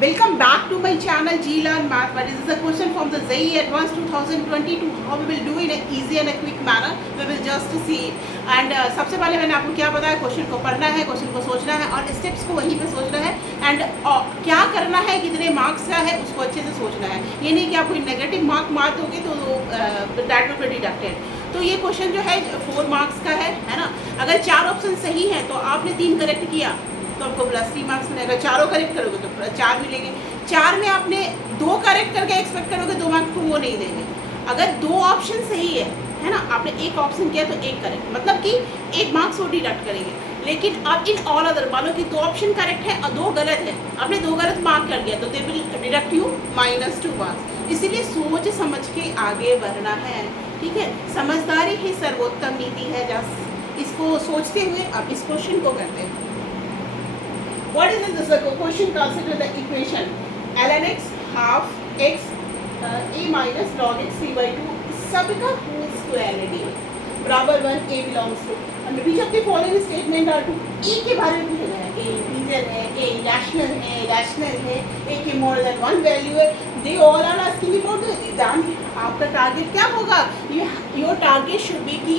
Welcome back to my channel G Learn Math. But this is a question from the JEE Advanced 2022. How we will do in an easy and a quick manner. We will just see. And सबसे पहले मैंने आपको क्या बताया, question को पढ़ना है, question को सोचना है और स्टेप्स को वहीं पे सोचना है एंड क्या करना है, कितने मार्क्स का है उसको अच्छे से सोचना है। ये नहीं कि आप कोई नेगेटिव मार्क मार दोगे तो दैट विल बी डिडक्टेड। तो ये क्वेश्चन जो है 4 मार्क्स का है ना। अगर 4 ऑप्शन सही है तो आपने 3 करेक्ट किया तो आपको +3 मार्क्स मिलेगा। चारों करेक्ट करोगे तो 4 मिलेंगे। 4 में आपने 2 करेक्ट करके एक्सपेक्ट करोगे 2 मार्क्स तो वो नहीं देंगे। अगर 2 ऑप्शन सही है ना, आपने एक ऑप्शन किया तो 1 करेक्ट, मतलब कि 1 मार्क्स वो डिडक्ट करेंगे। लेकिन अब इन ऑल अदर मान लो कि 2 ऑप्शन करेक्ट है और 2 गलत है, आपने 2 गलत मार्क कर दिया तो they will deduct you -2 marks. इसीलिए सोच समझ के आगे बढ़ना है, ठीक है। समझदारी ही सर्वोत्तम नीति है। जस्ट इसको सोचते हुए अब इस क्वेश्चन को करते हैं। What is this question? Consider the equation ln x half x a minus log x 3/2 सबका whole square है बराबर 1 a belongs to and which of the following statement are true। a के बारे में पूछा गया है, a integer है, a irrational है, rational है, a के more than one value है। they all are asking about the जान आपका टारगेट क्या होगा। your target should be कि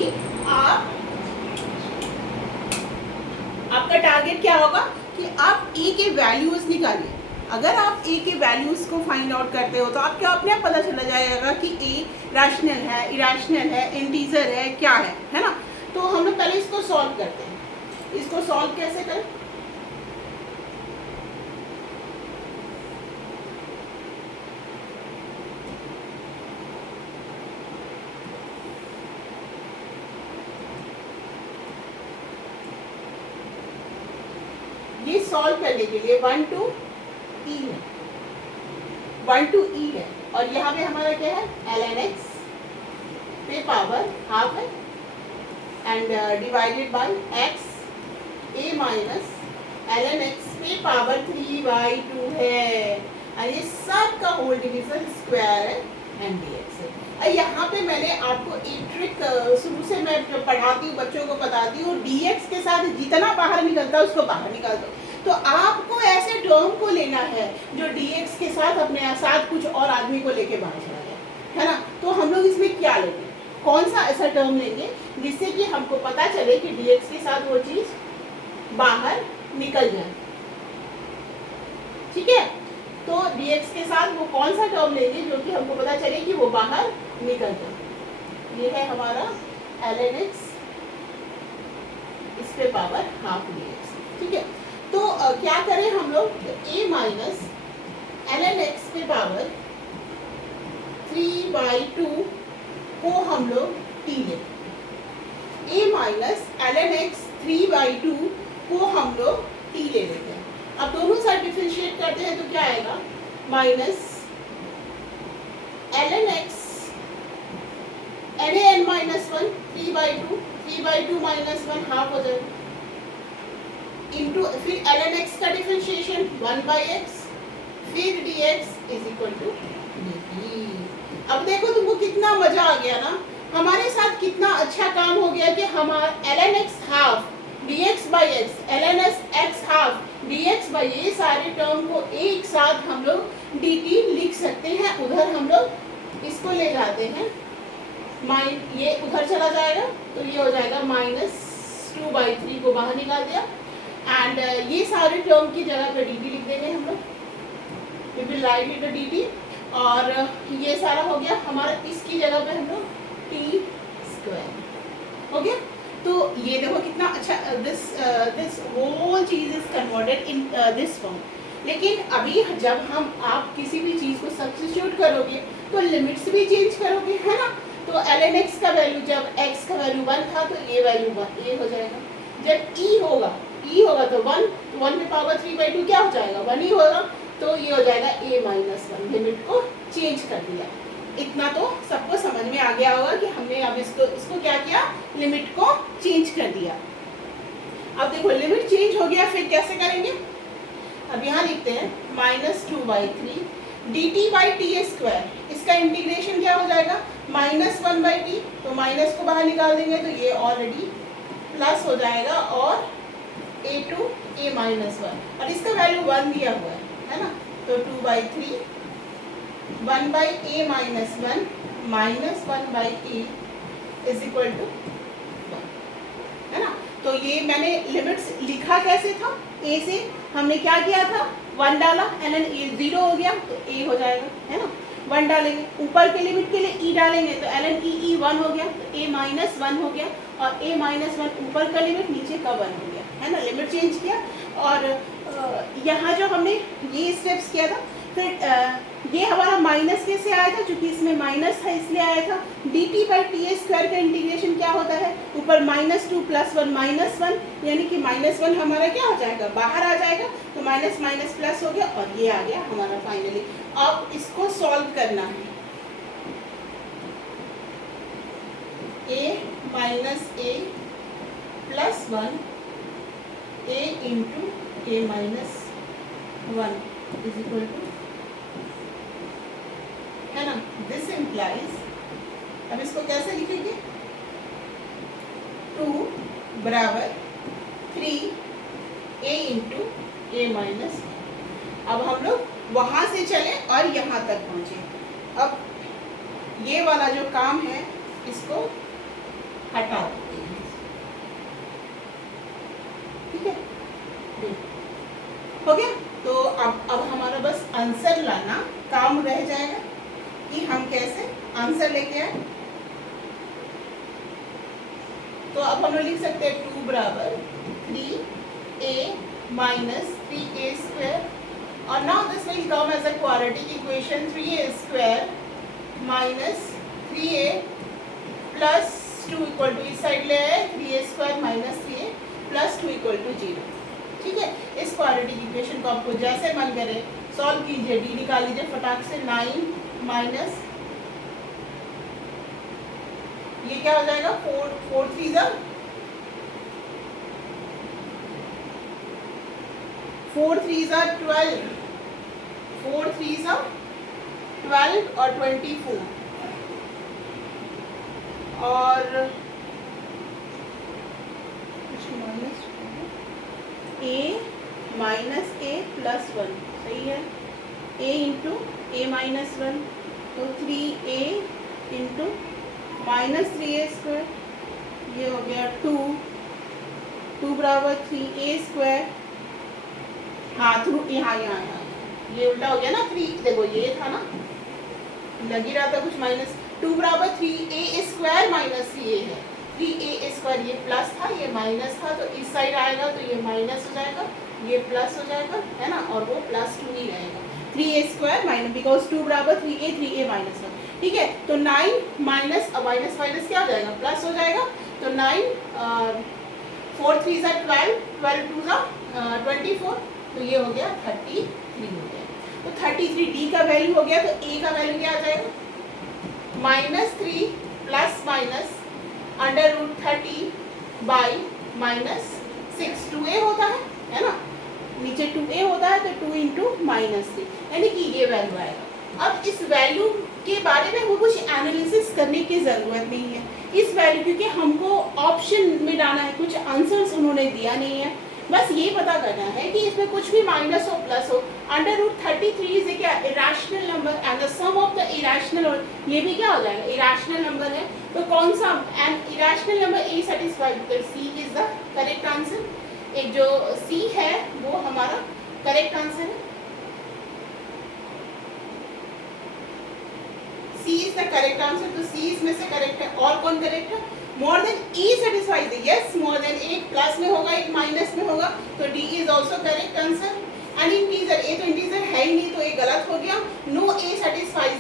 आपका टारगेट क्या होगा कि आप ए के वैल्यूज़ निकालिए। अगर आप ए के वैल्यूज़ को फाइंड आउट करते हो तो आपको अपने आप पता चला जाएगा कि ए रैशनल है, इरैशनल है, इंटीजर है, क्या है ना। तो हम लोग पहले इसको सॉल्व करते हैं। इसको सॉल्व कैसे करें, ये सॉल्व करने के लिए 1 to e है, 1 to e है और यहाँ पे हमारा क्या है ln x पे पावर हाफ है and divided by x a minus ln x पे पावर 3/2 है और ये सब का होल डिवीजन स्क्वायर है एंड dx है। यहाँ पे मैंने आपको एक ट्रिक शुरू से मैं जो पढ़ाती हूँ बच्चों को बताती हूँ, dx के साथ जितना बाहर निकलता है उसको बाहर निकाल दो। तो आपको ऐसे टर्म को लेना है जो dx के साथ अपने साथ कुछ और आदमी को लेके बाहर चला जाए, है ना। तो हम लोग इसमें क्या लेंगे, कौन सा ऐसा टर्म लेंगे जिससे कि हमको पता चले कि dx के साथ वो चीज़ बाहर निकल जाए, ठीक है। तो dx के साथ वो कौन सा टर्म लेंगे जो कि हमको पता चले कि वो बाहर निकल जाए। ये है हमारा ln x इस पे पावर हाफ dx, ठीक है। तो क्या करें हम लोग, a माइनस ln x पे पावर 3/2 को हम लोग t लें, a माइनस ln x 3/2 को हम लोग t ले लेते हैं। अब दोनों साइड डिफरेंशिएट करते हैं तो क्या आएगा, minus ln x n minus 1 3/2 minus 1 half हो जाएगा इनटू फिर ln x का डिफरेंशिएशन 1/x फिर dx is equal to dt। अब देखो तुमको कितना मजा आ गया ना, हमारे साथ कितना अच्छा काम हो गया कि हमारा ln x half dx/x ln x half dx ये सारे टर्म को एक साथ हम लोग dt लिख सकते हैं। उधर हम लोग इसको ले जाते हैं, ये उधर चला जाएगा तो ये हो जाएगा -2/3 को बाहर निकाल दिया एंड ये सारे टर्म की जगह पे dt लिख देंगे हम लोग, we will write it dt और ये सारा हो गया हमारा, इसकी जगह पे हम लोग t² हो गया। तो ये देखो कितना अच्छा दिस होल चीज is converted in this form. लेकिन अभी जब आप किसी भी चीज़ को सब्स्टिट्यूट करोगे तो लिमिट्स भी चेंज करोगे, है ना। तो ln x का वैल्यू जब x का वैल्यू 1 था तो ये वैल्यू 1 हो जाएगा। जब e होगा तो 1 पे पावर 3/2 क्या हो जाएगा, 1 ही होगा तो ये हो जाएगा a माइनस 1। लिमिट को चेंज कर दिया। इतना तो सबको समझ में आ गया होगा कि हमने अब इसको क्या किया, लिमिट को चेंज कर दिया। अब देखो लिमिट चेंज हो गया, फिर कैसे करेंगे, अब यहाँ लिखते हैं -2/3 dt/t²। इसका इंटीग्रेशन क्या हो जाएगा, -1/t, तो माइनस को बाहर निकाल देंगे तो ये ऑलरेडी प्लस हो जाएगा और a2 a-1 और इसका वैल्यू 1 दिया हुआ है ना। तो 2/3 1/a minus 1 minus 1/a is equal to 1, है ना। तो ये मैंने लिमिट्स लिखा कैसे था, a से हमने क्या किया था, 1 डाला, ln a 0 हो गया तो a हो जाएगा, है ना। 1 डालेंगे, ऊपर के लिमिट के लिए e डालेंगे तो ln e 1 हो गया तो a माइनस 1 हो गया, और a माइनस 1 ऊपर का लिमिट नीचे का 1 हो गया, है ना। लिमिट चेंज किया, और यहाँ जो हमने ये स्टेप्स किया था, फिर ये हमारा माइनस कैसे आया था, क्योंकि इसमें माइनस था इसलिए आया था। dt/ta² का इंटीग्रेशन क्या होता है, ऊपर -2 + 1 -1, यानी कि -1 हमारा क्या हो जाएगा, बाहर आ जाएगा, तो माइनस माइनस प्लस हो गया, और ये आ गया हमारा फाइनली। अब इसको सॉल्व करना है, a minus a plus 1 a into a minus 1 is equal to, है ना। दिस इम्प्लाइज, अब इसको कैसे लिखेंगे, 2 बराबर 3a इंटू a माइनस। अब हम लोग वहां से चले और यहाँ तक पहुंचे। अब ये वाला जो काम है इसको हटा देते हैं, ठीक है, हो गया। तो अब हमारा बस आंसर लाना काम रह जाएगा कि हम कैसे आंसर लेके आए। तो अब हम लोग लिख सकते हैं 2 बराबर 3a माइनस 3a², और now this will come as a quadratic equation, 3a² minus 3a plus 2 equal to, इस साइड ले आए 3a² minus 3a plus 2 equal to 0, ठीक है। इस क्वाड्रेटिक इक्वेशन को आपको जैसे मन करे सॉल्व कीजिए, डी निकाल लीजिए फटाक से, 9 माइनस ये क्या हो जाएगा, 4 3 जा 12, 4 3 जा 12 और 24, और a माइनस a प्लस 1, सही है, a इंटू a माइनस 1, तो 3a इंटू माइनस 3a², ये हो गया 2 बराबर 3a², हाँ थ्रू यहाँ ये उल्टा हो गया ना, 3 देखो ये था ना, लग ही रहा था कुछ माइनस, 2 बराबर 3a² माइनस 3a है, 3a² ये प्लस था ये माइनस था, तो इस साइड आएगा तो ये माइनस हो जाएगा, ये प्लस हो जाएगा, है ना, और वो +2 ही रहेगा, 3a² माइनस, बिकॉज 2 बराबर 3a माइनस 1, ठीक है। तो 9 माइनस माइनस माइनस क्या हो जाएगा, प्लस हो जाएगा, तो 9 4 3 जा 12, 12 2 जा 24, तो ये हो गया 33 हो गया। तो 33 डी का वैल्यू हो गया, तो ए का वैल्यू क्या आ जाएगा, -3 प्लस माइनस √30 बाई -6, 2a होता है ना, नीचे 2a होता है, तो 2 इंटू -3, यानी कि ये वैल्यू आएगा। अब इस वैल्यू के बारे में वो कुछ एनालिसिस करने की ज़रूरत नहीं है, इस वैल्यू क्योंकि हमको ऑप्शन में डालना है, कुछ आंसर्स उन्होंने दिया नहीं है, बस ये पता करना है कि इसमें कुछ भी माइनस हो प्लस हो, √33 इज क्या, irrational number, and the sum of the irrational, ये भी क्या हो जाएगा, इरेशनल नंबर है, तो कौन सा, and irrational number A satisfied, तो सी इज द करेक्ट आंसर, एक जो सी है वो हमारा करेक्ट आंसर है, सी इज द करेक्ट आंसर, तो सी इसमें से करेक्ट है। और कौन करेक्ट है, more than A satisfies, yes more than एक प्लस में होगा एक माइनस में होगा, तो D is also correct answer. And integer, A तो इंटीजर है ही नहीं, तो ये गलत हो गया, नो ए सेटिस्फाइज,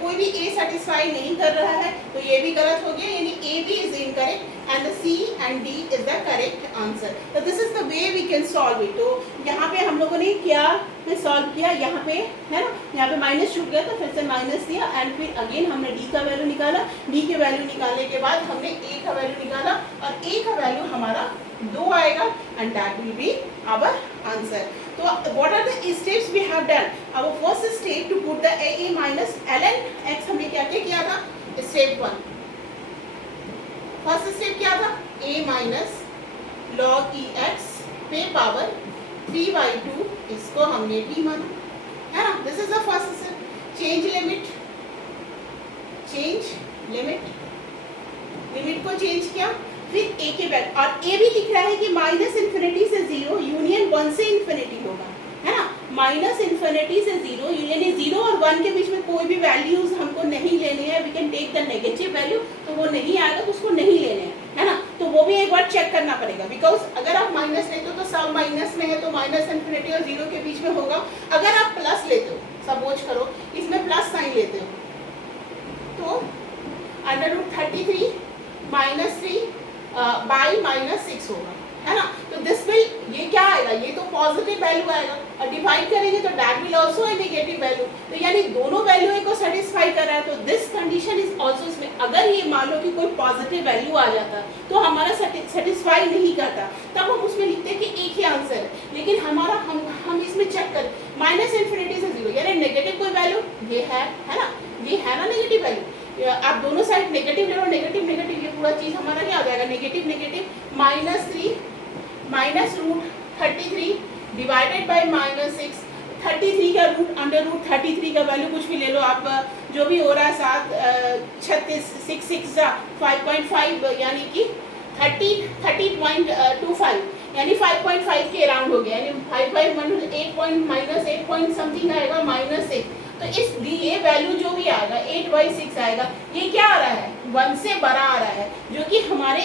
कोई भी ए सेटिस्फाई नहीं कर रहा है, तो ये भी गलत हो गया, यानी A B is incorrect and the C and D is the correct answer. तो this is the way we can solve it. तो यहाँ पे हम लोगों ने क्या सॉल्व किया, यहाँ पे है ना, यहाँ पे माइनस छूट गया तो फिर से माइनस दिया, एंड फिर अगेन हमने डी का वैल्यू निकाला, डी के वैल्यू निकालने के बाद हमने ए का वैल्यू निकाला, और ए का वैल्यू हमारा 2 आएगा, and that will be our answer. So what are the steps we have done? Our first step to put the a minus ln x, हमने क्या क्या किया था, स्टेप 1, फर्स्ट स्टेप क्या था, a minus log e x पे power 3/2, इसको हमने d माना, है ना, this is the first step, change limit, change limit, limit को चेंज किया, फिर ए के वैल्यू, और ए भी लिख रहा है कि माइनस इन्फिनिटी से जीरो यूनियन 1 से इन्फिनिटी होगा, है ना, माइनस इन्फिनिटी से जीरो यानी जीरो और 1 के बीच में कोई भी वैल्यूज हमको नहीं लेने हैं, we can take the negative value, तो वो नहीं आएगा तो उसको नहीं लेने हैं, है ना, तो वो भी एक बार चेक करना पड़ेगा, बिकॉज अगर आप माइनस लेते हो तो सब माइनस में है तो माइनस इन्फिनिटी और जीरो के बीच में होगा, अगर आप प्लस लेते हो, सपोज करो इसमें प्लस साइन लेते हो तो under root 33 minus 3 by minus 6 होगा, है ना, तो दिस विल, ये क्या आएगा, ये तो पॉजिटिव वैल्यू आएगा, और डिवाइड करेंगे तो that will also a negative value, तो यानी दोनों वैल्यू को सेटिस्फाई कर रहा है, तो दिस कंडीशन इज आल्सो, इसमें अगर ये मान लो कि कोई पॉजिटिव वैल्यू आ जाता तो हमारा सेटिस्फाई नहीं करता, तब हम उसमें लिखते हैं कि एक ही आंसर है, लेकिन हमारा हम इसमें चेक कर माइनस इन्फिनिटी से जीरो यानी नेगेटिव कोई वैल्यू, ये है ना, ये है ना नेगेटिव वैल्यू, आप दोनों साइड नेगेटिव ले लो, नेगेटिव नेगेटिव, ये पूरा चीज हमारा क्या हो जाएगा, negative negative, minus 3 minus root 33 divided by minus 6, 33 का रूट अंडर रूट 33 का वैल्यू कुछ भी ले लो आप, जो भी हो रहा है 7 36 6 6 5.5 यानी कि 30.25 यानी 5.5 के अराउंड हो गया, यानी 5 8 पॉइंट माइनस 8 पॉइंट समथिंग आएगा माइनस 6, तो इस ये वैल्यू जो भी आएगा 8/6 आएगा, ये क्या आ रहा है 1 से बड़ा आ रहा है, जो कि हमारे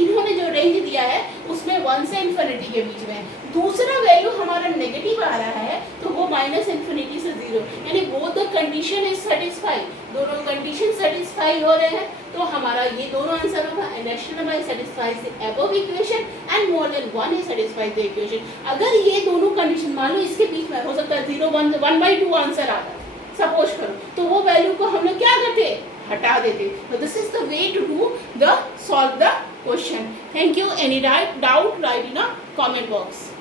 इन्होंने जो रेंज दिया है उसमें 1 से इन्फिनिटी के बीच में है, दूसरा वैल्यू हमारा नेगेटिव आ रहा है तो वो माइनस इन्फिनिटी से जीरो, यानी both the condition is satisfy, दोनों कंडीशन सेटिस्फाई हो रहे हैं, तो हमारा ये दोनों आंसर होगा, an rational number satisfies the above equation and more than 1 is satisfies the equation, अगर ये दोनों कंडीशन मान लो इसके बीच में हो सकता है 0 1 1/2 आंसर आता है सपोज करो, तो वो वैल्यू को हम लोग क्या करते, हटा देते, तो this is the way to do the solve the question. Thank you, any doubt write in a comment box.